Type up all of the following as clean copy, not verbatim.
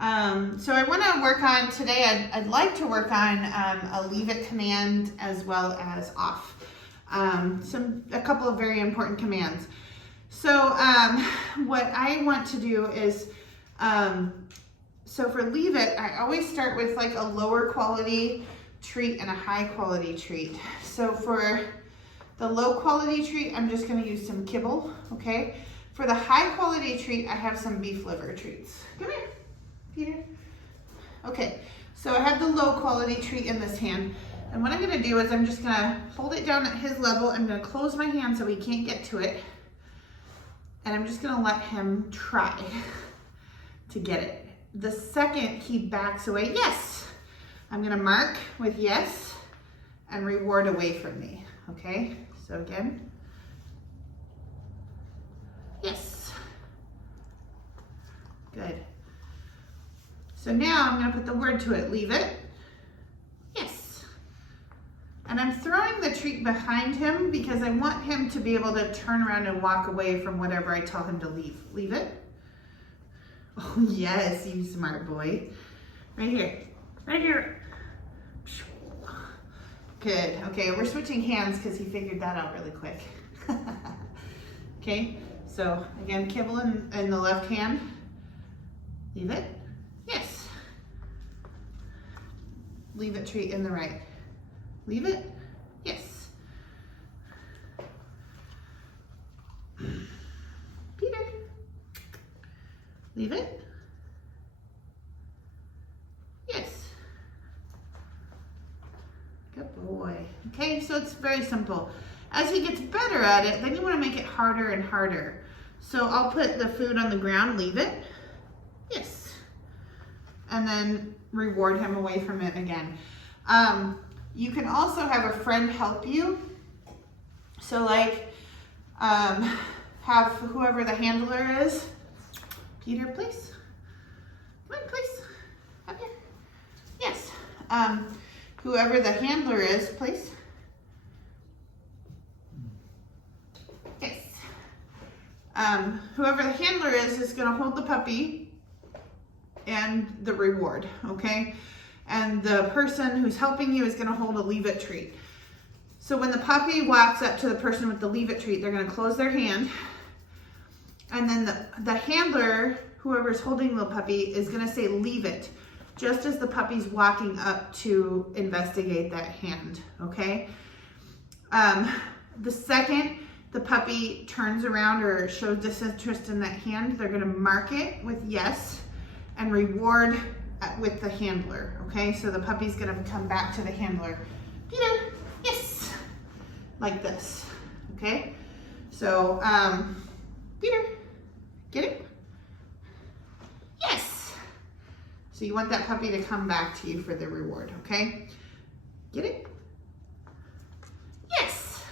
So I want to work on today, I'd like to work on a leave it command as well as off. A couple of very important commands. So what I want to do is, so for leave it, I always start with like a lower quality treat and a high quality treat. So for the low quality treat, I'm just going to use some kibble, okay? For the high quality treat, I have some beef liver treats. Come here, Peter. Okay, so I have the low quality treat in this hand. And what I'm going to do is I'm just going to hold it down at his level. I'm going to close my hand so he can't get to it. And I'm just going to let him try to get it. The second he backs away, yes, I'm going to mark with yes and reward away from me. Okay, so again, yes, good. So now I'm going to put the word to it, leave it, yes. And I'm throwing the treat behind him because I want him to be able to turn around and walk away from whatever I tell him to leave. Leave it. Oh yes, you smart boy. Right here, right here. Good, okay, we're switching hands because he figured that out really quick. Okay, so again, kibble in the left hand. Leave it, yes. Leave it treat in the right. Leave it, yes. Peter, leave it, yes. Good boy. Okay, so it's very simple. As he gets better at it, then you want to make it harder and harder. So I'll put the food on the ground, leave it, yes. And then reward him away from it again. You can also have a friend help you. So like, have whoever the handler is. Peter, please. Come on, please. Up here. Yes. Whoever the handler is, please. Yes. Whoever the handler is going to hold the puppy and the reward, okay? And the person who's helping you is going to hold a leave it treat. So when the puppy walks up to the person with the leave it treat, they're going to close their hand. And then the handler, whoever's holding the puppy, is going to say leave it, just as the puppy's walking up to investigate that hand, okay? The second the puppy turns around or shows disinterest in that hand, they're gonna mark it with yes and reward with the handler, okay? So the puppy's gonna come back to the handler. Peter, yes, like this, okay? So, Peter, get it? Yes. So you want that puppy to come back to you for the reward, okay? Get it? Yes.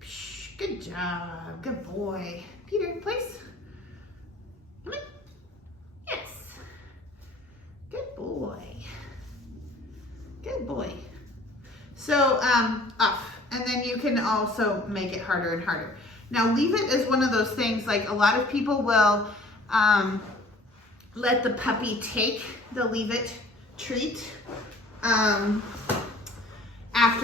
Psh, good job, good boy. Peter, please. Come on. Yes. Good boy. Good boy. So, off. And then you can also make it harder and harder. Now, leave it is one of those things, like a lot of people will, let the puppy take the leave it treat after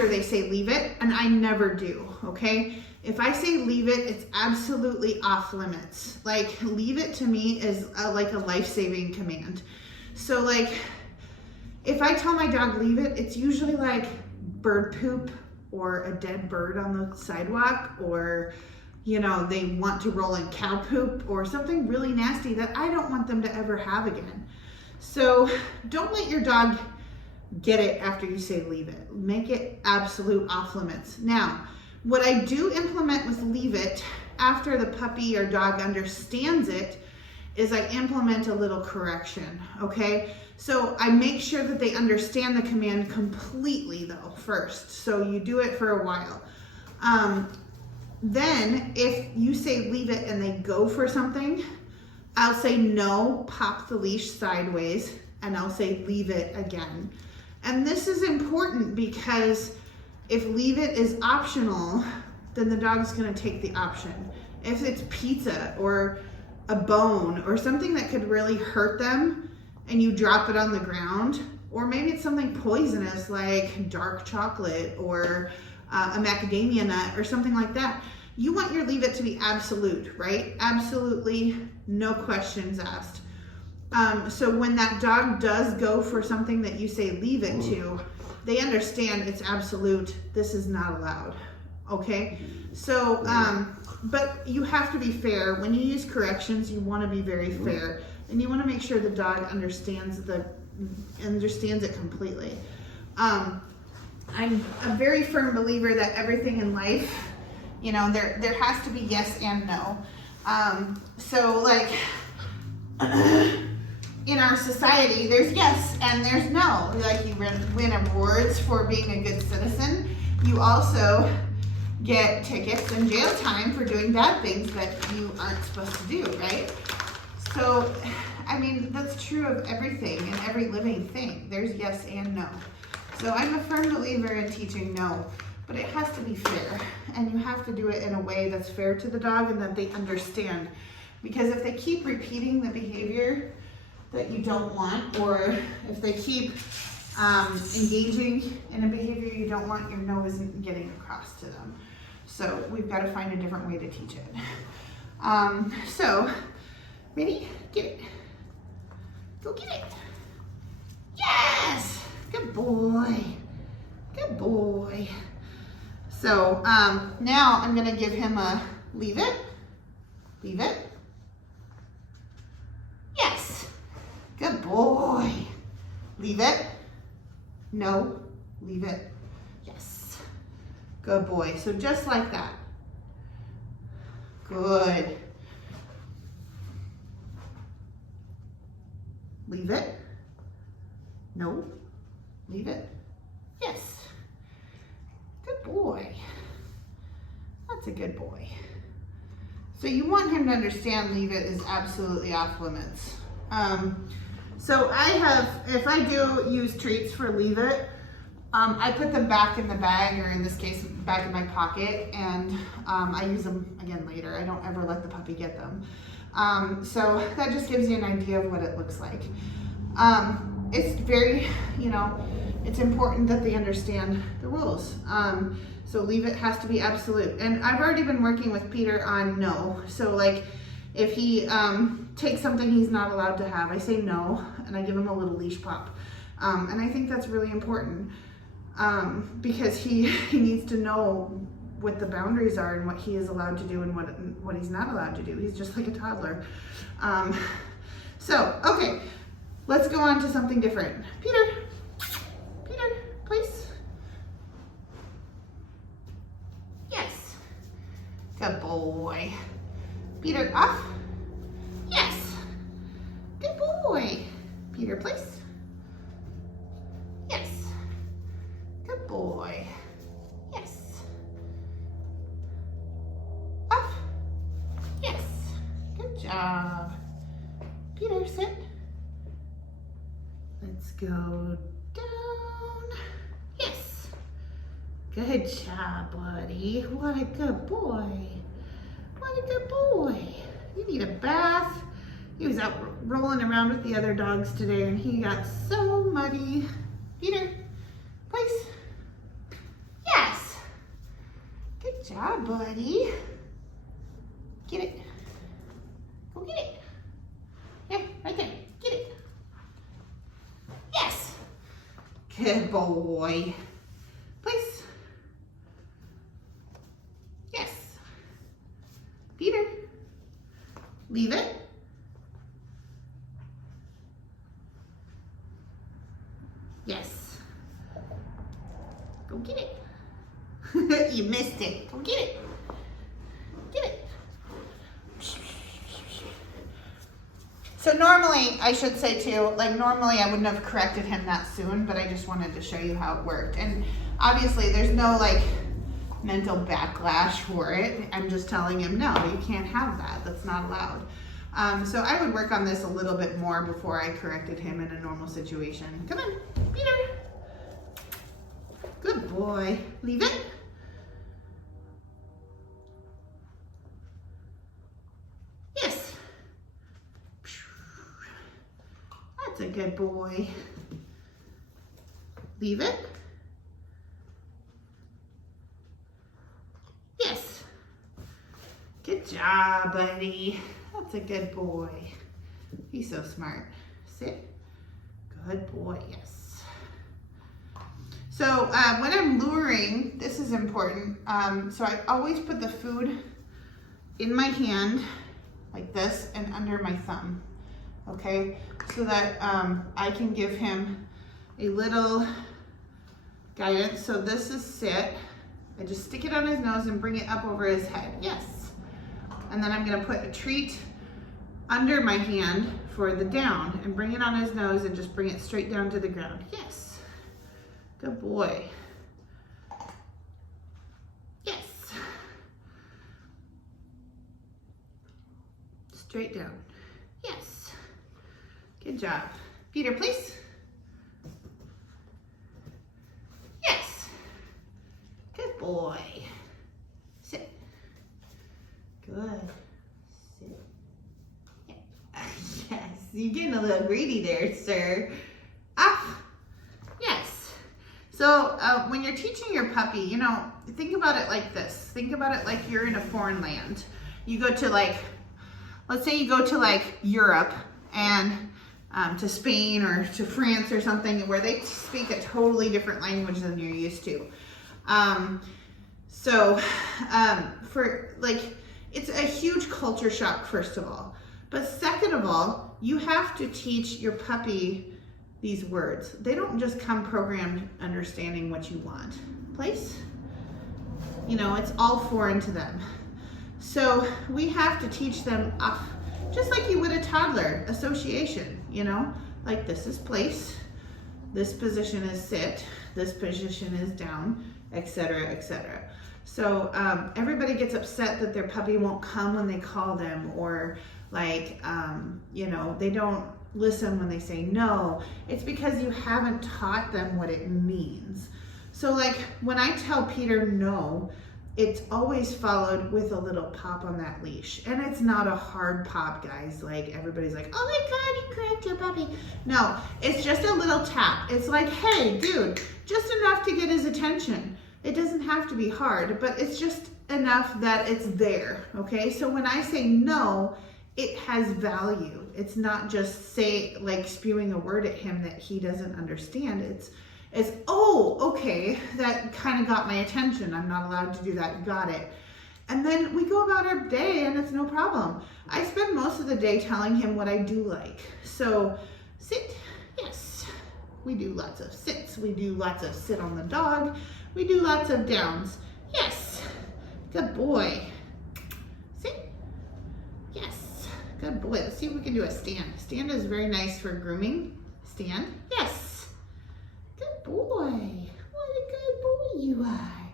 they say leave it, and I never do, okay? If I say leave it, it's absolutely off limits. Like, leave it to me is like a life-saving command. So like, if I tell my dog leave it, it's usually like bird poop or a dead bird on the sidewalk, or you know, they want to roll in cow poop or something really nasty that I don't want them to ever have again. So don't let your dog get it after you say leave it. Make it absolute off limits. Now, what I do implement with leave it after the puppy or dog understands it is I implement a little correction, okay? So I make sure that they understand the command completely though first. So you do it for a while. Then if you say leave it and they go for something, I'll say no, pop the leash sideways, and I'll say leave it again. And this is important because if leave it is optional, then the dog's gonna take the option. If it's pizza or a bone or something that could really hurt them, and you drop it on the ground, or maybe it's something poisonous like dark chocolate or a macadamia nut or something like that, you want your leave it to be absolute, right? Absolutely, no questions asked. So when that dog does go for something that you say leave it to, they understand it's absolute, this is not allowed, okay? So, but you have to be fair. When you use corrections, you want to be very fair, and you want to make sure the dog understands it completely. I'm a very firm believer that everything in life, you know, there has to be yes and no. So like in our society, there's yes and there's no. Like you win awards for being a good citizen. You also get tickets and jail time for doing bad things that you aren't supposed to do, right? So, I mean, that's true of everything and every living thing. There's yes and no. So I'm a firm believer in teaching no, but it has to be fair. And you have to do it in a way that's fair to the dog and that they understand. Because if they keep repeating the behavior that you don't want, or if they keep engaging in a behavior you don't want, your no isn't getting across to them. So we've got to find a different way to teach it. So, ready? Get it. Go get it. Yes! Good boy. Good boy. So now I'm going to give him a leave it. Leave it. Yes. Good boy. Leave it. No. Leave it. Yes. Good boy. So just like that. Good. Leave it. No. Leave it. Yes. Good boy. That's a good boy. So you want him to understand leave it is absolutely off limits. So I have, if I do use treats for leave it, I put them back in the bag, or in this case, back in my pocket, and I use them again later. I don't ever let the puppy get them. So that just gives you an idea of what it looks like. It's very, you know, it's important that they understand the rules. So leave it has to be absolute. And I've already been working with Peter on no. So like if he takes something he's not allowed to have, I say no, and I give him a little leash pop. And I think that's really important because he needs to know what the boundaries are and what he is allowed to do and what he's not allowed to do. He's just like a toddler. So, okay, let's go on to something different. Peter, please. Yes. Good boy. Peter, off. Yes. Good boy. Peter, please. Yes. Good boy. Yes. Off. Yes. Good job. Peter, sit. Let's go down. Yes. Good job, buddy. What a good boy. What a good boy. You need a bath. He was out rolling around with the other dogs today and he got so muddy. Peter, please. Yes. Good job, buddy. Get it. Go get it. Yeah, right there. Get it. Yes. Good boy. Please. Yes. Peter. Leave it. Yes. Go get it. You missed it. Go get it. Get it. So normally, I should say too, like normally I wouldn't have corrected him that soon, but I just wanted to show you how it worked. And obviously there's no like mental backlash for it. I'm just telling him, no, you can't have that. That's not allowed. So I would work on this a little bit more before I corrected him in a normal situation. Come on, Peter. Good boy. Leave it. Yes. That's a good boy. Leave it. Yes. Good job, buddy. That's a good boy. He's so smart. Sit. Good boy, yes. So when I'm luring, this is important. So I always put the food in my hand like this and under my thumb, okay? So that I can give him a little guidance. So this is sit. I just stick it on his nose and bring it up over his head, yes. And then I'm gonna put a treat under my hand for the down and bring it on his nose and just bring it straight down to the ground. Yes, good boy. Yes. Straight down. Yes. Good job. Peter, please. Yes. Good boy. Sit. Good. Sit. Yeah. Yes. You're getting a little greedy there, sir. Ah. Yes. So when you're teaching your puppy, you know, think about it like this. Think about it like you're in a foreign land. You go to like, let's say you go to like Europe and to Spain or to France or something where they speak a totally different language than you're used to. For like, it's a huge culture shock, first of all. But second of all, you have to teach your puppy these words. They don't just come programmed understanding what you want. Place? You know, it's all foreign to them. So we have to teach them just like you would a toddler, association, you know, like this is place, this position is sit, this position is down, etc., etc. So everybody gets upset that their puppy won't come when they call them, or like, you know, they don't listen when they say no. It's because you haven't taught them what it means. So like when I tell Peter no, it's always followed with a little pop on that leash. And it's not a hard pop, guys. Like everybody's like, oh my God, you cracked your puppy. No, it's just a little tap. It's like, hey, dude, just enough to get his attention. It doesn't have to be hard, but it's just enough that it's there, okay? So when I say no, it has value. It's not just like spewing a word at him that he doesn't understand. It's, oh, okay, that kind of got my attention. I'm not allowed to do that, got it. And then we go about our day and it's no problem. I spend most of the day telling him what I do like. So sit, yes. We do lots of sits. We do lots of sit on the dog. We do lots of downs. Yes, good boy. Sit, yes, good boy. Let's see if we can do a stand. Stand is very nice for grooming. Stand, yes. Good boy. What a good boy you are.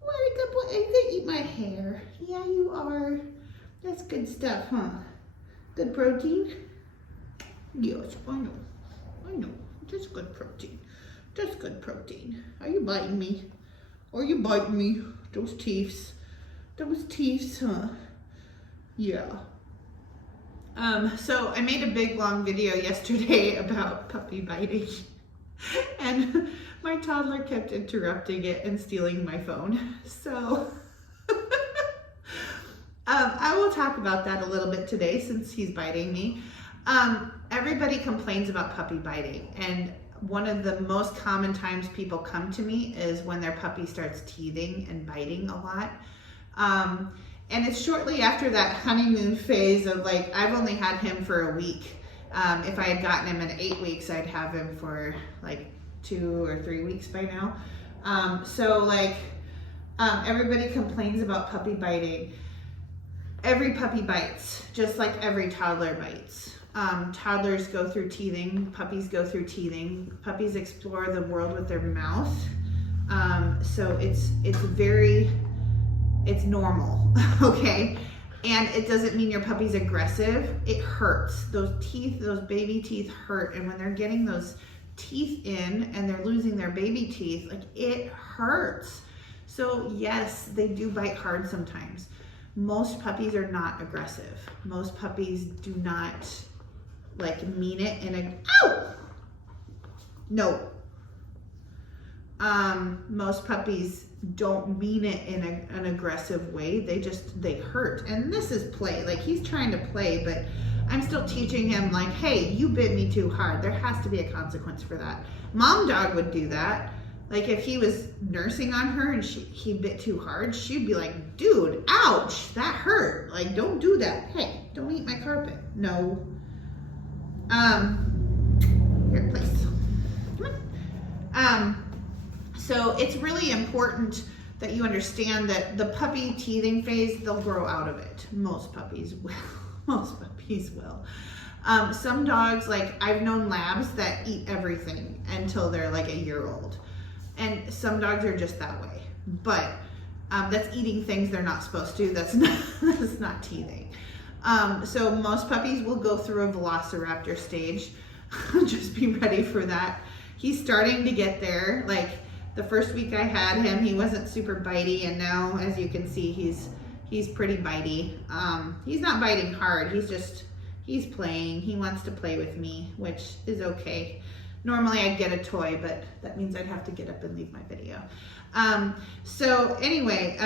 What a good boy. Are you gonna eat my hair? Yeah, you are. That's good stuff, huh? Good protein? Yes, I know. I know. That's good protein. That's good protein. Are you biting me? Are you biting me? Those teeths. Those teeths, huh? Yeah. So I made a big long video yesterday about puppy biting. And my toddler kept interrupting it and stealing my phone. So I will talk about that a little bit today since he's biting me. Everybody complains about puppy biting, and one of the most common times people come to me is when their puppy starts teething and biting a lot. And it's shortly after that honeymoon phase of like, I've only had him for a week. If I had gotten him in 8 weeks, I'd have him for like 2 or 3 weeks by now. Everybody complains about puppy biting. Every puppy bites, just like every toddler bites. Toddlers go through teething, puppies go through teething. Puppies explore the world with their mouth. So it's normal, okay? And it doesn't mean your puppy's aggressive. It hurts. Those teeth, those baby teeth hurt. And when they're getting those teeth in and they're losing their baby teeth, like it hurts. So yes, they do bite hard sometimes. Most puppies are not aggressive. Most puppies do not like mean it in a, ow! No. Most puppies don't mean it in an aggressive way. They hurt. And this is play. Like, he's trying to play, but I'm still teaching him, like, hey, you bit me too hard. There has to be a consequence for that. Mom dog would do that. Like, if he was nursing on her and he bit too hard, she'd be like, dude, ouch, that hurt. Like, don't do that. Hey, don't eat my carpet. No. Here, please. Come on. So it's really important that you understand that the puppy teething phase, they'll grow out of it. Most puppies will. Most puppies will. Some dogs, like I've known labs that eat everything until they're like a year old. And some dogs are just that way. But that's eating things they're not supposed to. That's not teething. So most puppies will go through a velociraptor stage. Just be ready for that. He's starting to get there. Like, the first week I had him, he wasn't super bitey, and now, as you can see, he's pretty bitey. He's not biting hard. He's playing. He wants to play with me, which is okay. Normally I'd get a toy, but that means I'd have to get up and leave my video. So anyway,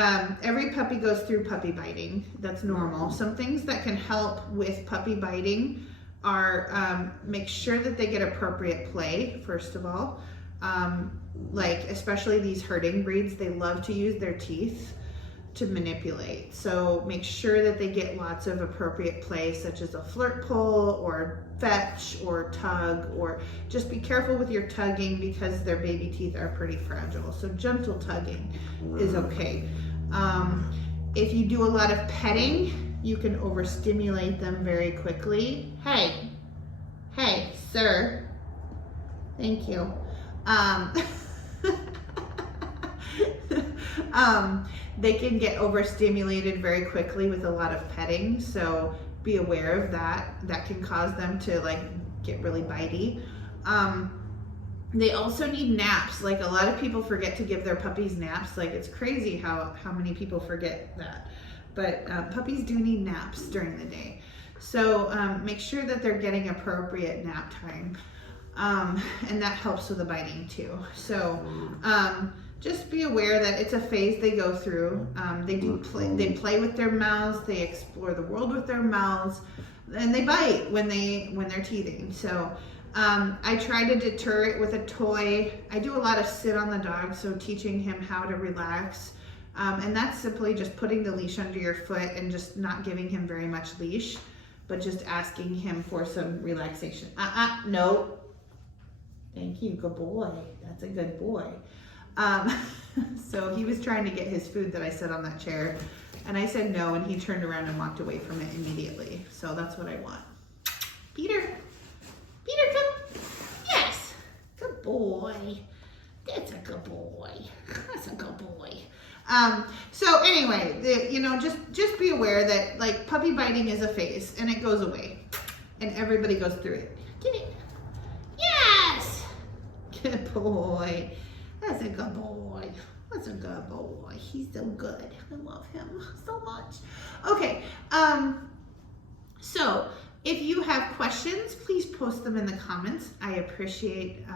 every puppy goes through puppy biting. That's normal. Some things that can help with puppy biting are make sure that they get appropriate play, first of all. Like, especially these herding breeds, they love to use their teeth to manipulate. So make sure that they get lots of appropriate play, such as a flirt pull or fetch or tug, or just be careful with your tugging because their baby teeth are pretty fragile. So gentle tugging is okay. If you do a lot of petting, you can overstimulate them very quickly. Hey, sir, thank you. They can get overstimulated very quickly with a lot of petting, so be aware of that. That can cause them to like get really bitey. They also need naps. Like, a lot of people forget to give their puppies naps. Like, it's crazy how many people forget that. But puppies do need naps during the day. So make sure that they're getting appropriate nap time. And that helps with the biting too. So just be aware that it's a phase they go through. They play with their mouths, they explore the world with their mouths, and they bite when they're teething. So I try to deter it with a toy. I do a lot of sit on the dog, so teaching him how to relax. And that's simply just putting the leash under your foot and just not giving him very much leash, but just asking him for some relaxation. No. Thank you, good boy. That's a good boy. So he was trying to get his food that I set on that chair, and I said no, and he turned around and walked away from it immediately. So that's what I want. Peter, come. Yes, good boy. That's a good boy. That's a good boy. So anyway, just be aware that like puppy biting is a phase and it goes away, and everybody goes through it. Get it? Yes. Good boy. That's a good boy. That's a good boy. He's so good. I love him so much. Okay. So if you have questions, please post them in the comments. I appreciate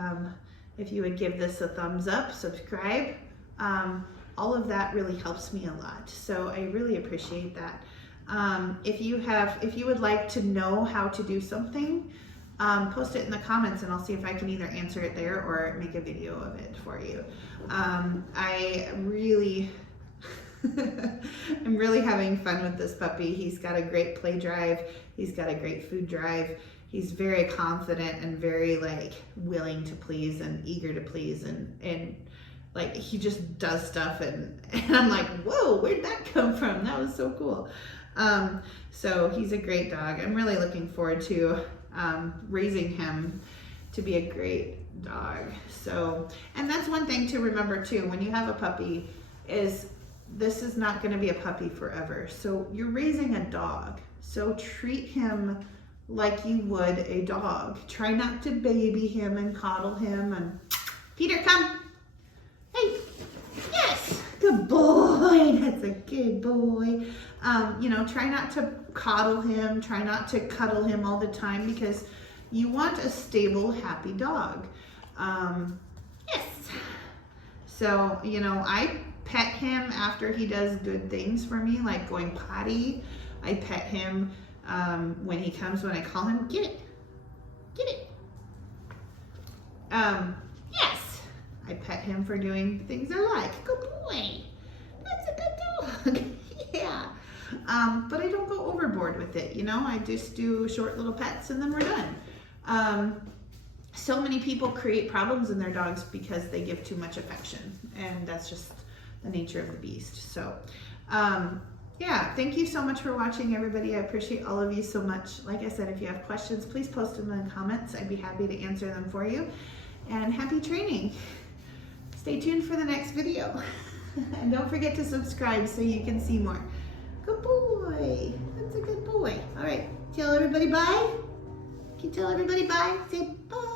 if you would give this a thumbs up, subscribe. All of that really helps me a lot. So I really appreciate that. If you would like to know how to do something, post it in the comments and I'll see if I can either answer it there or make a video of it for you. I really, I'm really having fun with this puppy. He's got a great play drive. He's got a great food drive. He's very confident and very like willing to please and eager to please, and like he just does stuff and I'm like, whoa, where'd that come from? That was so cool. So he's a great dog. I'm really looking forward to raising him to be a great dog. So, and that's one thing to remember too, when you have a puppy, is this is not going to be a puppy forever. So you're raising a dog. So treat him like you would a dog. Try not to baby him and coddle him. And Peter, come. Hey, yes, good boy. That's a good boy. Try not to coddle him. Try not to cuddle him all the time, because You want a stable, happy dog. Yes. So, you know, I pet him after he does good things for me, like going potty. I pet him when he comes, when I call him, get it, get it. Yes, I pet him for doing things I like. Good boy, that's a good dog. Yeah, but I don't go overboard with it, you know, I just do short little pets and then we're done. So many people create problems in their dogs because they give too much affection, and that's just the nature of the beast. So, yeah, thank you so much for watching, everybody. I appreciate all of you so much. Like I said, if you have questions, please post them in the comments. I'd be happy to answer them for you. And happy training. Stay tuned for the next video. And don't forget to subscribe so you can see more. Good boy. That's a good boy. All right, tell everybody bye. Can you tell everybody bye? Say bye.